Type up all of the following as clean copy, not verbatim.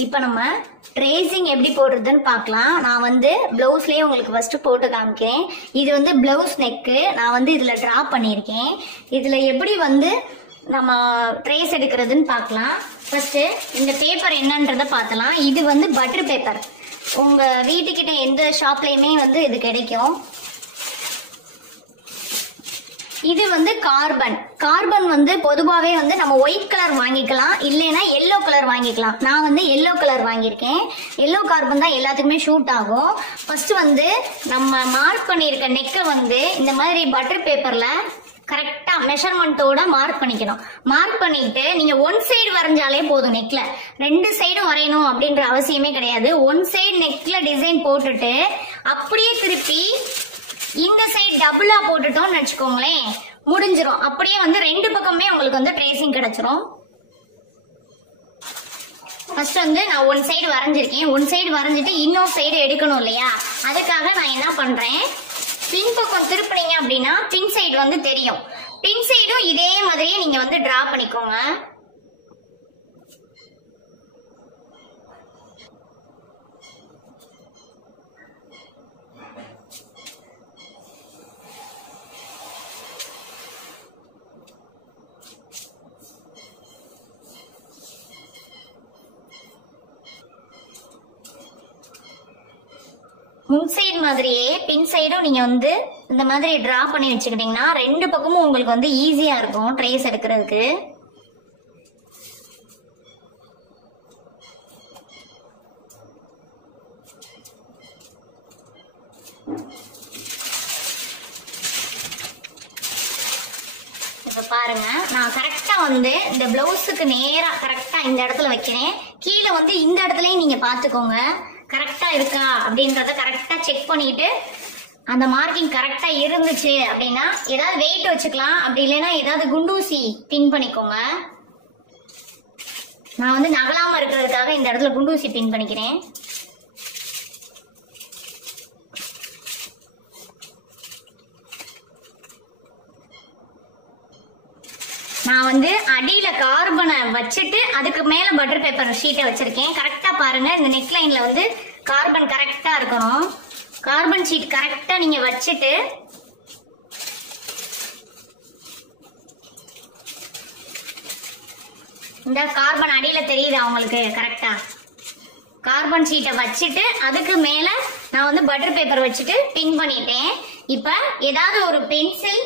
இப்போ நம்ம ட்ரேசிங் எப்படி போடுறதுன்னு பார்க்கலாம். நான் வந்து பிளவுஸ்லயே உங்களுக்கு ஃபர்ஸ்ட் போட்டு காமிக்கிறேன். இது வந்து பிளவுஸ் நெக்கு. நான் வந்து இதுல டிரா பண்ணியிருக்கேன். இதுல எப்படி வந்து நம்ம ட்ரேஸ் எடுக்கிறதுன்னு பார்க்கலாம். ஃபர்ஸ்ட் இந்த பேப்பர் என்னன்றத பார்த்தலாம். இது வந்து பட்டர் பேப்பர். உங்க வீட்டுக்கிட்ட எந்த ஷாப்லயுமே வந்து இது கிடைக்கும். இது வந்து கார்பன் வந்து பொதுவாகவே வந்து நம்ம ஒயிட் கலர் வாங்கிக்கலாம், இல்லைன்னா எல்லோ கலர் வாங்கிக்கலாம். நான் வந்து எல்லோ கலர் வாங்கியிருக்கேன். எல்லோ கார்பன் தான் எல்லாத்துக்குமே ஷூட் ஆகும். ஃபர்ஸ்ட் வந்து நம்ம மார்க் பண்ணியிருக்க நெக்கை வந்து இந்த மாதிரி பட்டர் பேப்பர்ல கரெக்டா மெஷர்மெண்ட்டோட மார்க் பண்ணிக்கணும். மார்க் பண்ணிட்டு நீங்க ஒன் சைடு வரைஞ்சாலே போதும். நெக்ல 2 சைடும் வரையணும் அப்படின்ற அவசியமே கிடையாது. ஒன் சைடு நெக்ல டிசைன் போட்டுட்டு அப்படியே திருப்பி இந்த சைடு டபுளா போட்டுட்டோம்னு வச்சுக்கோங்களேன், முடிஞ்சிரும். அப்படியே வந்து 2 பக்கமே உங்களுக்கு வந்து ட்ரேசிங் கிடைச்சிரும். ஃபர்ஸ்ட் வந்து நான் ஒன் சைடு வரைஞ்சிருக்கேன். ஒன் சைடு வரைஞ்சிட்டு இன்னொரு சைடு எடுக்கணும் இல்லையா, அதுக்காக நான் என்ன பண்றேன், பின் பக்கம் திருப்பினீங்க அப்படின்னா பின் சைடு வந்து தெரியும். பின் சைடும் இதே மாதிரியே நீங்க வந்து டிரா பண்ணிக்கோங்க. முன் சைடு மாதிரியே பின் சைடும் நீங்க வந்து இந்த மாதிரி டிரா பண்ணி வச்சுக்கிட்டீங்கன்னா 2 பக்கமும் உங்களுக்கு வந்து ஈஸியா இருக்கும் ட்ரேஸ் எடுக்கிறதுக்கு. இப்ப பாருங்க, நான் கரெக்டா வந்து இந்த பிளவுஸுக்கு நேரா கரெக்டா இந்த இடத்துல வைக்கிறேன். கீழே வந்து இந்த இடத்துலயும் நீங்க பாத்துக்கோங்க கரெக்டா இருக்கா அப்படின்றத கரெக்டா செக் பண்ணிட்டு, அந்த மார்க்கிங் கரெக்டா இருந்துச்சு அப்படின்னா ஏதாவது வெயிட் வச்சுக்கலாம், அப்படி இல்லைன்னா ஏதாவது குண்டூசி பின் பண்ணிக்கோங்க. நான் வந்து நகலாம இருக்கிறதுக்காக இந்த இடத்துல குண்டூசி பின் பண்ணிக்கிறேன். நான் வந்து அடியில கார்பனை வச்சுட்டு அதுக்கு மேல பட்டர் பேப்பர் ஷீட்டை வச்சிருக்கேன். கரெக்டா பாருங்க, இந்த நெக் லைன்ல வந்து கார்பன் கரெக்டா இருக்கணும். கார்பன் ஷீட் கரெக்டா நீங்க வச்சுட்டு இந்த கார்பன் அடியில தெரியுதா உங்களுக்கு, கரெக்டா கார்பன் ஷீட்டை வச்சுட்டு அதுக்கு மேல நான் வந்து பட்டர் பேப்பர் வச்சுட்டு பின் பண்ணிட்டேன். இப்ப ஏதாவது ஒரு பென்சில்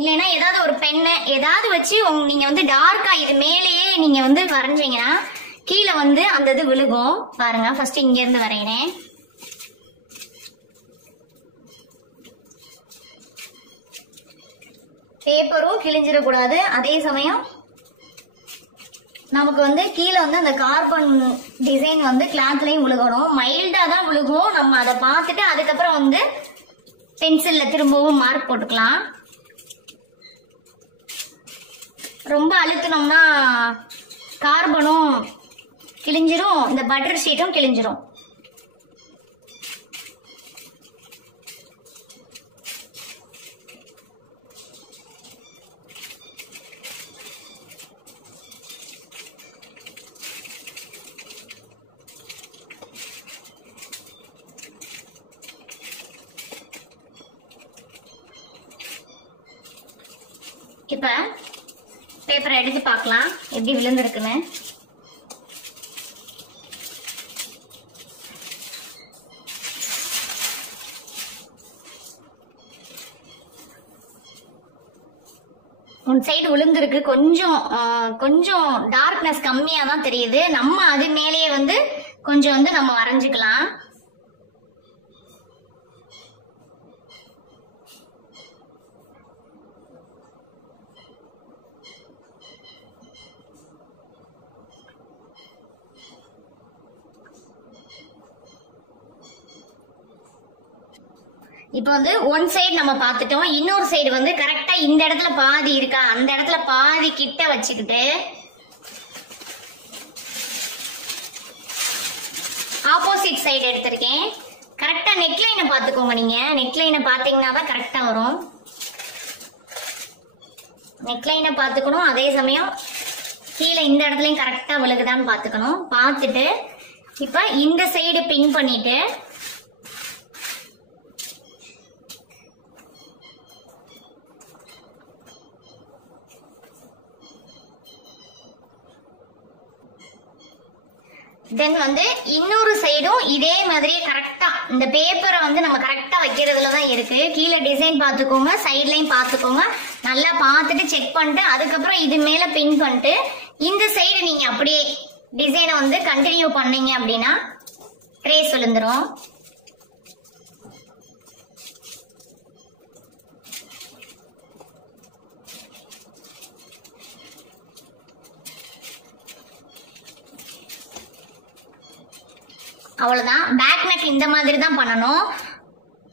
இல்லைன்னா ஏதாவது ஒரு பெண்ணை ஏதாவது வச்சு நீங்க வந்து டார்க்கா இது மேலேயே நீங்க வந்து வரைஞ்சீங்கன்னா கீழே வந்து அந்த இது விழுகும். பாருங்க, ஃபர்ஸ்ட் இங்க இருந்து வரைகிறேன். பேப்பரும் கிழிஞ்சிடக்கூடாது, அதே சமயம் நமக்கு வந்து கீழே வந்து அந்த கார்பன் டிசைன் வந்து கிளாத்லயும் விழுகணும். மைல்டா தான் விழுகும். நம்ம அதை பார்த்துட்டு அதுக்கப்புறம் வந்து பென்சில்ல திரும்பவும் மார்க் போட்டுக்கலாம். ரொம்ப அழுத்தினோம்னா கார்பனும் கிழிஞ்சிரும், இந்த பட்டர் ஷீட்டும் கிழிஞ்சிரும். இப்ப பேப்பரை எடுத்து பார்க்கலாம் எப்படி விழுந்திருக்குன்னு. ஒன் சைடு விழுந்திருக்கு. கொஞ்சம் டார்க்னஸ் கம்மியா தான் தெரியுது. நம்ம அது மேலேயே வந்து கொஞ்சம் வந்து நம்ம வரைஞ்சுக்கலாம். இப்போ வந்து ஒன் சைடு நம்ம பார்த்துட்டோம். இன்னொரு சைடு வந்து கரெக்டா இந்த இடத்துல பாதி இருக்கா, அந்த இடத்துல பாதி கிட்ட வச்சுக்கிட்டு ஆப்போசிட் சைடு எடுத்திருக்கேன். கரெக்டா நெக்லைனை பார்த்துக்கோங்க. நீங்க நெக்லைனை பார்த்தீங்கன்னா தான் கரெக்டா வரும். நெக்லைனை பார்த்துக்கணும், அதே சமயம் கீழே இந்த இடத்துலயும் கரெக்டா விழுகுதான்னு பாத்துக்கணும். பார்த்துட்டு இப்ப இந்த சைடு பின் பண்ணிட்டு தென் வந்து இன்னொரு சைடும் இதே மாதிரி கரெக்டா இந்த பேப்பரை வந்து நம்ம கரெக்டா வைக்கிறதுலதான் இருக்கு. கீழே டிசைன் பாத்துக்கோங்க, சைட்லயும் பாத்துக்கோங்க, நல்லா பார்த்துட்டு செக் பண்ணிட்டு அதுக்கப்புறம் இது மேல பின் பண்ணிட்டு இந்த சைடு நீங்க அப்படியே டிசைனை வந்து கண்டினியூ பண்ணீங்க அப்படின்னா ட்ரேஸ் விழுந்துரும். அவ்வளவுதான். பேக் நெக் இந்த மாதிரி தான் பண்ணணும்.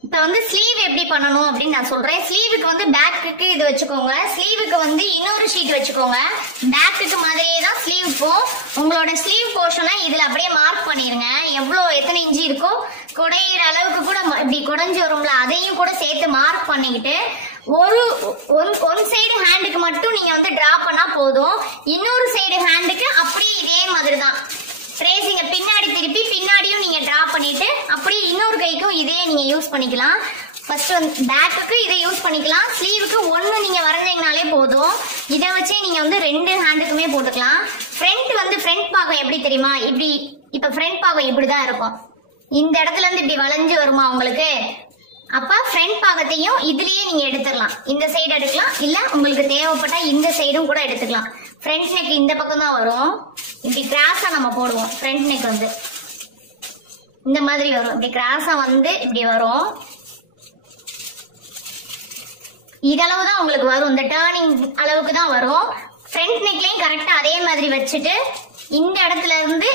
இப்ப வந்து ஸ்லீவ் எப்படி பண்ணணும் அப்படின்னு நான் சொல்றேன். ஸ்லீவுக்கு வந்து பேக்குக்கு இது வச்சுக்கோங்க, ஸ்லீவுக்கு வந்து இன்னொரு ஷீட் வச்சுக்கோங்க. பேக்குக்கு மாதிரியே தான் ஸ்லீவுக்கும். உங்களோட ஸ்லீவ் போர்ஷனை இதுல அப்படியே மார்க் பண்ணிருங்க. எத்தனை இன்ச்சு இருக்கோ குடையிற அளவுக்கு கூட இப்படி குடைஞ்சு வரும்ல, அதையும் கூட சேர்த்து மார்க் பண்ணிக்கிட்டு ஒன் சைடு ஹேண்டுக்கு மட்டும் நீங்க வந்து டிரா பண்ணா போதும். இன்னொரு சைடு ஹேண்டுக்கு அப்படியே இதே மாதிரி தான் ட்ரேசிங்க பின்னாடி திருப்பி பின்னாடியும் நீங்க டிரா பண்ணிட்டு அப்படியே இன்னொரு கைக்கும் இதே நீங்க யூஸ் பண்ணிக்கலாம். ஃபர்ஸ்ட் வந்து பேக்குக்கு இதை யூஸ் பண்ணிக்கலாம். ஸ்லீவுக்கு ஒன்னு நீங்க வரைஞ்சீங்கனாலே போதும். இதை வச்சே நீங்க வந்து 2 ஹேண்டுக்குமே போட்டுக்கலாம். ஃப்ரண்ட் பாகம் எப்படி தெரியுமா? இப்படி இப்ப ஃப்ரண்ட் பாகம் இப்படிதான் இருக்கும். இந்த இடத்துல இருந்து இப்படி வளைஞ்சு வருமா உங்களுக்கு? அப்ப ஃப்ரண்ட் பாகத்தையும் இதுலயே நீங்க எடுத்துக்கலாம். இந்த சைடு எடுக்கலாம், இல்ல உங்களுக்கு தேவைப்பட்டா இந்த சைடும் கூட எடுத்துக்கலாம். ஃப்ரண்ட் நெக் இந்த பக்கம் தான் வரும். இப்படி கிராஸா நம்ம போடுவோம். ஃப்ரண்ட் நெக் வந்து இந்த மாதிரி வரும். இப்படி கிராஸா வந்து இப்படி வரும். இதளவு தான் உங்களுக்கு வரும். இந்த டர்னிங் அளவுக்கு தான் வரும். ஃப்ரண்ட் நெக்லயும் கரெக்டா அதே மாதிரி வச்சுட்டு இந்த இடத்துல இருந்து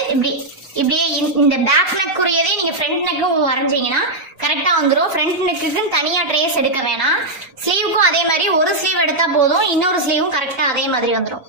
இப்படியே இந்த பேக் நெக் உரியதே நீங்க ஃப்ரண்ட் நெக்கும் வரைஞ்சீங்கன்னா கரெக்டா வந்துடும். ஃப்ரண்ட் நெக்குக்கு தனியா ட்ரேஸ் எடுக்க வேணாம். ஸ்லீவுக்கும் அதே மாதிரி ஒரு ஸ்லீவ் எடுத்தா போதும், இன்னொரு ஸ்லீவும் கரெக்டா அதே மாதிரி வந்துடும்.